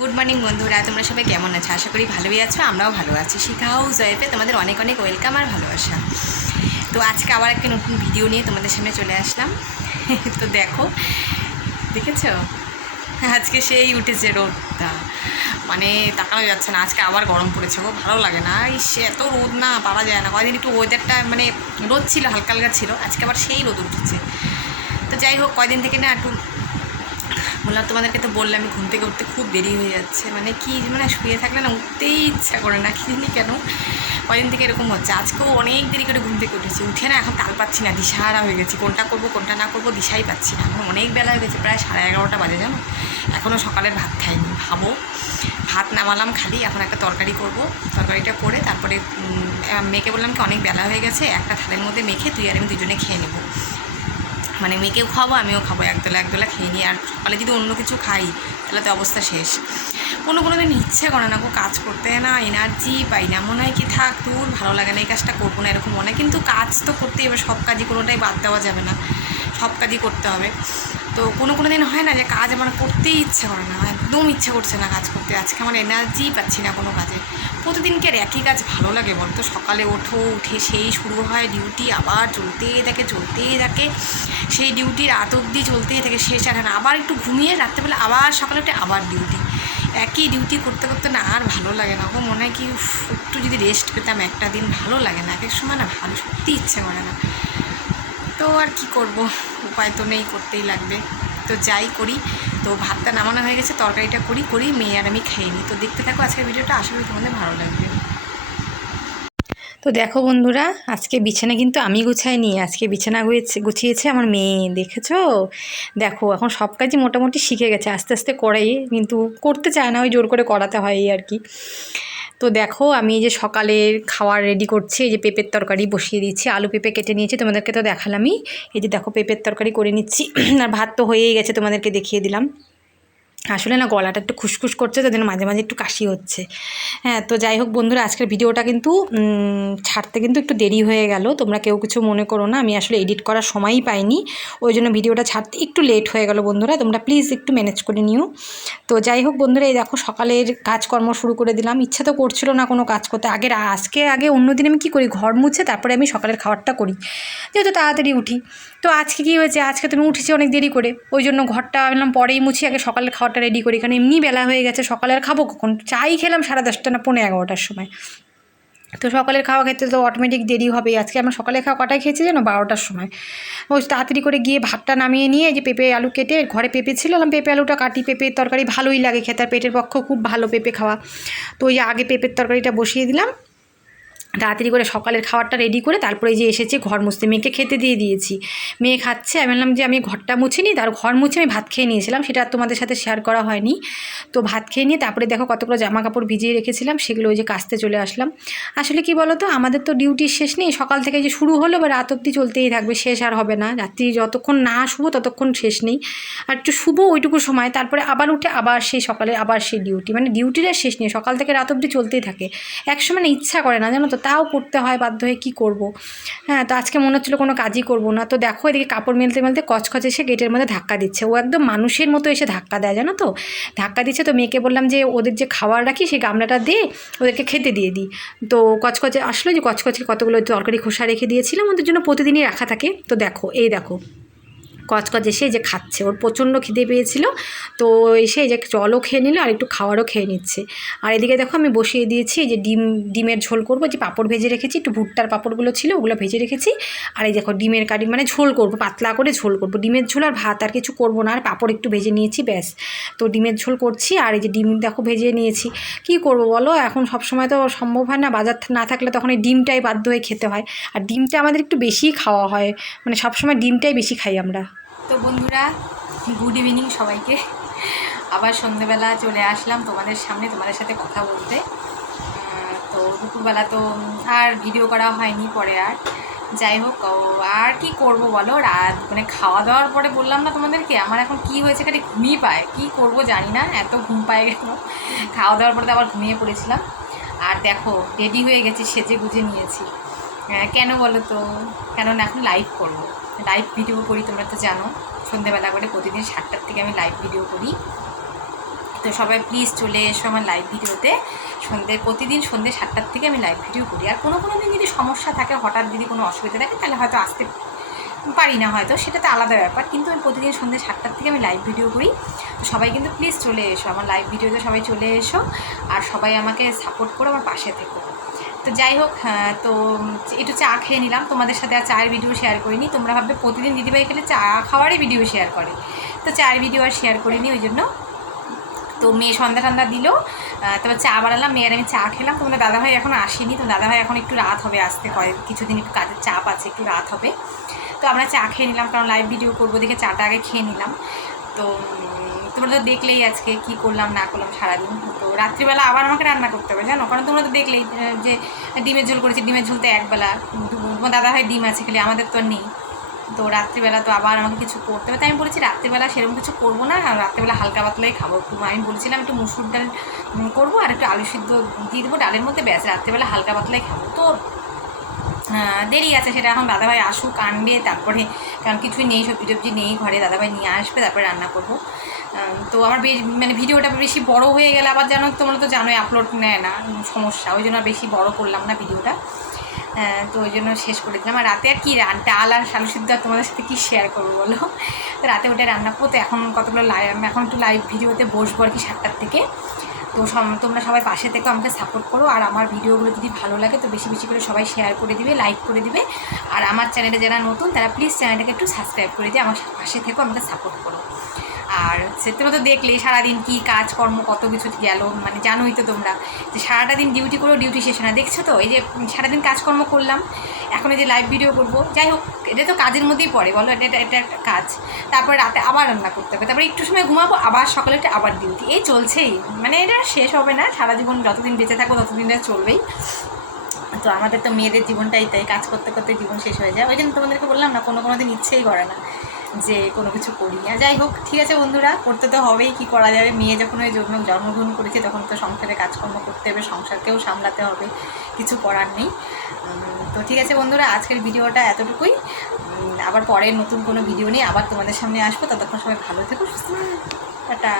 Good morning বন্ধুরা। তোমরা সবাই কেমন আছো? আশা করি ভালোই আছো, আমরাও ভালো আছি। শিখা হাউস ওয়াইফে তোমাদের অনেক অনেক ওয়েলকাম আর ভালোবাসা। তো আজকে আবার একটা নতুন ভিডিও নিয়ে তোমাদের সামনে চলে আসলাম। তো দেখো, দেখেছ? আজকে সেই উঠেছে রোদটা। মানে তাকানো যাচ্ছে না, আজকে আবার গরম পড়েছে গো, ভালো লাগে না। সে এত রোদ না, পারা যায় না। কদিন একটু ওয়েদারটা মানে রোদ ছিল, হালকা হালকা ছিল, আজকে আবার সেই রোদ উঠেছে। তো যাই হোক কয়দিন থেকে না একটু বললাম তোমাদেরকে তো বললাম আমি ঘুম থেকে উঠতে খুব দেরি হয়ে যাচ্ছে। মানে কি মানে শুয়ে থাকলে না উঠতেই ইচ্ছা করে না, কি জানি কেন। কদিন থেকে এরকম হচ্ছে। আজকেও অনেক দেরি করে ঘুম থেকে উঠেছি। উঠে না এখন তাল পাচ্ছি না, দিশাহারা হয়ে গেছি। কোনটা করব, কোনটা না করব দিশাই পাচ্ছি না। এখন অনেক বেলা হয়ে গেছে, প্রায় সাড়ে এগারোটা বাজে, জানো? এখনও সকালের ভাত খাইনি, ভাবো। ভাত নামালাম খালি, এখন একটা তরকারি করব। তরকারিটা করে তারপরে মেয়েকে বললাম কি, অনেক বেলা হয়ে গেছে, একটা থালের মধ্যে মেখে তুই আর আমি দুজনে খেয়ে নেব। মানে মেয়েকেও খাব, আমিও খাব, একদলা একদলা খেয়ে নিই আর সকালে যদি অন্য কিছু খাই, তাহলে তো অবস্থা শেষ। কোনো কোনো দিন ইচ্ছে করে না গো, কাজ করতে না এনার্জি পাই না, মনে হয় কি থাক তোর ভালো লাগে না, এই কাজটা করব না, এরকম মনে হয়। কিন্তু কাজ তো করতেই হবে, সব কাজই কোনোটাই বাদ দেওয়া যাবে না, সব কাজই করতে হবে। তো কোনো কোনো দিন হয় না যে কাজ আমার করতেই ইচ্ছে করে না, একদম ইচ্ছে করছে না কাজ করতে। আজকে আমার এনার্জি পাচ্ছি না কোনো কাজে। প্রতিদিনকে আর একই কাজ ভালো লাগে বলতো, সকালে ওঠো, উঠে সেই শুরু হয় ডিউটি আবার চলতেই থাকে চলতেই থাকে। সেই ডিউটি রাত অবধি চলতেই থাকে, শেষ আর না আবার একটু ঘুমিয়ে রাত্রেবেলা আবার সকালে উঠে আবার ডিউটি একই ডিউটি করতে করতে না আর ভালো লাগে না ওকে মনে হয় কি একটু যদি রেস্ট পেতাম একটা দিন ভালো লাগে না, এক এক সময় না ভালো, সত্যি ইচ্ছে করে না। তো আর কি করব, উপায় তো নেই, করতেই লাগবে। তো যাই করি, তো ভাতটা নামানো হয়ে গেছে, তরকারিটা করি করি, মেয়ে আর আমি খেয়ে নিই। তো দেখতে থাকো আজকের ভিডিওটা, আশা করি তোমাদের ভালো লাগবে। তো দেখো বন্ধুরা, আজকে বিছানা কিন্তু আমি গুছাইনি, আজকে বিছানা গুছিয়েছে গুছিয়েছে আমার মেয়ে, দেখেছ? দেখো, এখন সব কাজই মোটামুটি শিখে গেছে, আস্তে আস্তে করাই, কিন্তু করতে চায় না, ওই জোর করে করাতে হয় আর কি। তো দেখো, আমি যে সকালের খাওয়ার রেডি করছি, এই যে পেঁপের তরকারি বসিয়ে দিচ্ছি আলু পেঁপে কেটে নিয়েছি, তোমাদেরকে তো দেখালামই। এই যে দেখো, পেঁপের তরকারি করে নিচ্ছি, আর ভাত তো হয়েই গেছে, তোমাদেরকে দেখিয়ে দিলাম। আসলে না গলাটা একটু খুসখুস করছে তো যেন মাঝে মাঝে একটু কাশি হচ্ছে। হ্যাঁ তো যাই হোক বন্ধুরা, আজকের ভিডিওটা কিন্তু ছাড়তে কিন্তু একটু দেরি হয়ে গেল। তোমরা কেউ কিছু মনে করো না, আমি আসলে এডিট করার সময়ই পাইনি। ওই জন্য ভিডিওটা ছাড়তে একটু লেট হয়ে গেল বন্ধুরা, তোমরা প্লিজ একটু ম্যানেজ করে নিও। তো যাই হোক বন্ধুরা, এই দেখো সকালের কাজকর্ম শুরু করে দিলাম। ইচ্ছা তো করছিল না কোনো কাজ করতে। আগের, আজকে, আগে অন্যদিন আমি কী করি? ঘর মুছে তারপরে আমি সকালের খাবারটা করি। যেহেতু তাড়াতাড়ি উঠি। তো আজকে কী হয়েছে? আজকে তুমি উঠেছি অনেক দেরি করে। ওই জন্য ঘরটা ভাবলাম পরেই মুছি, আগে সকালের খাবারটা রেডি করি। কারণ এমনি বেলা হয়ে গেছে সকালের খাব কখন? চাই খেলাম সাড়ে দশটা না পনেরো এগারোটার সময়। তো সকালের খাওয়া খেতে তো অটোমেটিক দেরি হবে আজকে আমরা সকালে খাওয়া কটায় খেয়েছি জানো বারোটার সময়। ওই তাড়াতাড়ি করে গিয়ে ভাতটা নামিয়ে নিয়ে যে পেঁপে আলু কেটে ঘরে পেঁপে ছিল পেঁপে আলুটা কাটি পেঁপের তরকারি ভালোই লাগে খেতে। আর পেটের পক্ষেও খুব ভালো পেঁপে খাওয়া। তো ওই আগে পেঁপের তরকারিটা বসিয়ে দিলাম। তাড়াতাড়ি করে সকালের খাবারটা রেডি করে তারপরে যে এসেছে ঘর মুছতে, মেয়েকে খেতে দিয়ে দিয়েছি। মেয়ে খাচ্ছে, আমি বললাম যে আমি ঘরটা মুছে নিই, তার ঘর মুছে আমি ভাত খেয়ে নিয়েছিলাম, সেটা আর তোমাদের সাথে শেয়ার করা হয়নি। তো ভাত খেয়ে নিয়ে তারপরে দেখো কতগুলো জামা কাপড় ভিজিয়ে রেখেছিলাম, সেগুলো ওই যে কাচতে চলে আসলাম। আসলে কি বলো তো আমাদের তো ডিউটির শেষ নেই, সকাল থেকে যে শুরু হলো বা রাত অবধি চলতেই থাকবে, শেষ আর হবে না। রাত্রি যতক্ষণ না শুবো, ততক্ষণ শেষ নেই। আর একটু শুভ ওইটুকু সময়, তারপরে আবার উঠে আবার সেই সকালে আবার সেই ডিউটি মানে ডিউটির আর শেষ নেই, সকাল থেকে রাত অবধি চলতেই থাকে। এক সময় ইচ্ছা করে না, জানো তো তাও করতে হয় বাধ্য হয়ে কী করব? হ্যাঁ তো আজকে মনে হচ্ছিল কোনো কাজই করব না। তো দেখো এদিকে কাপড় মেলতে মেলতে কচকচ এসে গেটের মধ্যে ধাক্কা দিচ্ছে। ও একদম মানুষের মতো এসে ধাক্কা দেয়, জানো তো? ধাক্কা দিচ্ছে তো মেয়েকে বললাম যে, ওদের যে খাবার রাখি সেই গামলাটা দিয়ে ওদেরকে খেতে দিয়ে দিই তো কচকচে আসলো যে কচকচে কতগুলো তরকারি খোসা রেখে দিয়েছিলাম। ওদের জন্য প্রতিদিনই রাখা থাকে। তো দেখো, এই দেখো। কচকচ এসে যে খাচ্ছে। ওর প্রচণ্ড খিদে পেয়েছিল, তো এসে যে জলও খেয়ে নিল আর একটু খাওয়ারও খেয়ে নিচ্ছে। আর এদিকে দেখো আমি বসিয়ে দিয়েছি যে ডিম, ডিমের ঝোল করব। যে পাঁপড় ভেজে রেখেছি, একটু ভুট্টার পাঁপড়গুলো ছিল ওগুলো ভেজে রেখেছি। আর এই দেখো ডিমের কারি মানে ঝোল করব, পাতলা করে ঝোল করব। ডিমের ঝোল আর ভাত আর কিছু করব না, আর পাঁপড় একটু ভেজে নিয়েছি, ব্যাস। তো ডিমের ঝোল করছি আর এই যে ডিম দেখো ভেজে নিয়েছি। কি করব বলো? এখন সব সময় তো সম্ভব হয় না, বাজার না থাকলে তখন এই ডিমটাই বাধ্য হয়ে খেতে হয়। আর ডিমটা আমাদের একটু বেশিই খাওয়া হয় মানে সবসময় ডিমটাই বেশি খাই আমরা। তো বন্ধুরা গুড ইভিনিং সবাইকে। আবার সন্ধেবেলা চলে আসলাম তোমাদের সামনে তোমাদের সাথে কথা বলতে। তো দুপুরবেলা তো আর ভিডিও করা হয়নি পরে আর। যাই হোক আর কি করব বলো? রাত মানে খাওয়া দাওয়ার পরে বললাম না তোমাদেরকে, আমার এখন কি হয়েছে খালি ঘুমিয়ে পায়। কি করব জানি না, এত ঘুম পায় গেল খাওয়া দাওয়ার পরে তো আবার ঘুমিয়ে পড়েছিলাম। আর দেখো রেডি হয়ে গেছি সেজে গুজে নিয়েছি কেন বলো তো? কেননা এখন লাইভ করব। লাইভ ভিডিও করি, তোমরা তো জানো। সন্ধেবেলা করে প্রতিদিন সাতটার থেকে আমি লাইভ ভিডিও করি। তো সবাই প্লিজ চলে এসো আমার লাইভ ভিডিওতে সন্ধ্যে প্রতিদিন সন্ধ্যে সাতটার থেকে আমি লাইভ ভিডিও করি। আর কোনো কোনো দিন যদি সমস্যা থাকে, হঠাৎ যদি কোনো অসুবিধা থাকে, তাহলে হয়তো আসতে পারি না হয়তো, সেটা তো আলাদা ব্যাপার। কিন্তু আমি প্রতিদিন সন্ধ্যে সাতটার থেকে আমি লাইভ ভিডিও করি। তো সবাই কিন্তু প্লিজ চলে এসো, আমার লাইভ ভিডিওতে সবাই চলে এসো। আর সবাই আমাকে সাপোর্ট করো, আমার পাশে থেকো। তো যাই হোক হ্যাঁ, তো একটু চা খেয়ে নিলাম। তোমাদের সাথে আর চায়ের ভিডিও শেয়ার করিনি। তোমরা ভাববে প্রতিদিন দিদিভাই খেলে চা খাওয়ারই ভিডিও শেয়ার করে। তো চায়ের ভিডিও আর শেয়ার করিনি ওই জন্য। তো মেয়ে সন্ধ্যা সন্ধ্যা দিল তারপর চা বানালাম। মেয়ের আমি চা খেলাম। তোমাদের দাদাভাই এখন আসেনি। তো দাদাভাই এখন একটু রাত হবে আসতে। কয়েক কিছুদিন একটু কাজের চাপ আছে একটু রাত হবে। তো আমরা চা খেয়ে নিলাম কারণ লাইভ ভিডিও করব দেখে চাটা আগে খেয়ে নিলাম। তো তোমরা তো দেখলেই আজকে কি করলাম, না করলাম সারাদিন। তো রাত্রিবেলা আবার আমাকে রান্না করতে হবে, জানো? কারণ তোমরা তো দেখলেই যে ডিমের ঝোল করেছি, ডিমের ঝোল তো একবেলা। দাদা ভাই ডিম আছে খালি, আমাদের তো নেই। তো রাত্রিবেলা তো আবার আমাকে কিছু করতে হবে। তাই আমি বলেছি রাত্রিবেলা সেরকম কিছু করব না রাত্রিবেলা হালকা পাতলাই খাব। আমি বলছিলাম একটু মুসুর ডাল করব, আর একটু আলু সিদ্ধ দিয়ে দেবো ডালের মধ্যে, ব্যাস, রাত্রিবেলা হালকা পাতলাই খাব। তো দেরি আছে সেটা এখন দাদাভাই আসুক আনবে তারপরে কারণ কিছুই নেই সবজি টবজি নেই ঘরে দাদাভাই নিয়ে আসবে তারপরে রান্না করব। তো আমার বেশ মানে ভিডিওটা বেশি বড় হয়ে গেলে আবার জানো তোমরা তো জানোই আপলোড নেয় না সমস্যা ওই জন্য বেশি বড় করলাম না ভিডিওটা। আহ, তো ওই জন্য শেষ করে দিলাম। আর রাতে আর কি ডাল আর শালু সিদ্ধ আর তোমাদের সাথে কী শেয়ার করব বলো? তো রাতে ওটা রান্না করব তো এখন কতগুলো লাইভ এখন একটু লাইভ ভিডিওতে বসবো আর কি সাতটার থেকে। তো তোমরা সবাই পাশে থেকে, আমাকে সাপোর্ট করো। আর আমার ভিডিওগুলো যদি ভালো লাগে, তো বেশি বেশি করে সবাই শেয়ার করে দিবে লাইক করে দিবে। আর আমার চ্যানেলে যারা নতুন, তারা প্লিজ চ্যানেলটাকে একটু সাবস্ক্রাইব করে দিয়ে আমার পাশে থেকেও আমাকে সাপোর্ট করো। আর সে তোমরা তো দেখলেই সারাদিন কী কাজকর্ম, কত কিছু গেল মানে জানোই তো তোমরা। যে সারাটা দিন ডিউটি করেও ডিউটি শেষ না। দেখছ তো? এই যে সারাদিন কাজকর্ম করলাম, এখন এই যে লাইভ ভিডিও করব। যাই হোক, এটা তো কাজের মধ্যেই পড়ে, বলো? এটা এটা একটা কাজ। তারপর রাতে আবার রান্না করতে হবে। তারপরে একটু সময় ঘুমাবো, আবার সকালে আবার ডিউটি এই চলছেই। মানে এটা শেষ হবে না। সারা জীবন যতদিন বেঁচে থাকব, ততদিন এটা চলবেই। তো আমাদের তো মেয়েদের জীবনটাই তাই। কাজ করতে করতে জীবন শেষ হয়ে যায়। ওই জন্য তোমাদেরকে বললাম না, কোনো কোনো দিন ইচ্ছেই করে না। যে কোনো কিছু করি না যাই হোক, ঠিক আছে বন্ধুরা, করতে তো হবেই, কি করা যাবে? মেয়ে যখন ওই জন্য জন্মগ্রহণ করেছে, তখন তো সংসারে কাজকর্ম করতে হবে, সংসারকেও সামলাতে হবে, কিছু করার নেই। তো ঠিক আছে বন্ধুরা, আজকের ভিডিওটা এতটুকুই। আবার পরে নতুন কোনো ভিডিও নিয়ে আবার তোমাদের সামনে আসব। ততক্ষণ সবাই ভালো থেকো, সুস্থ। টাটা।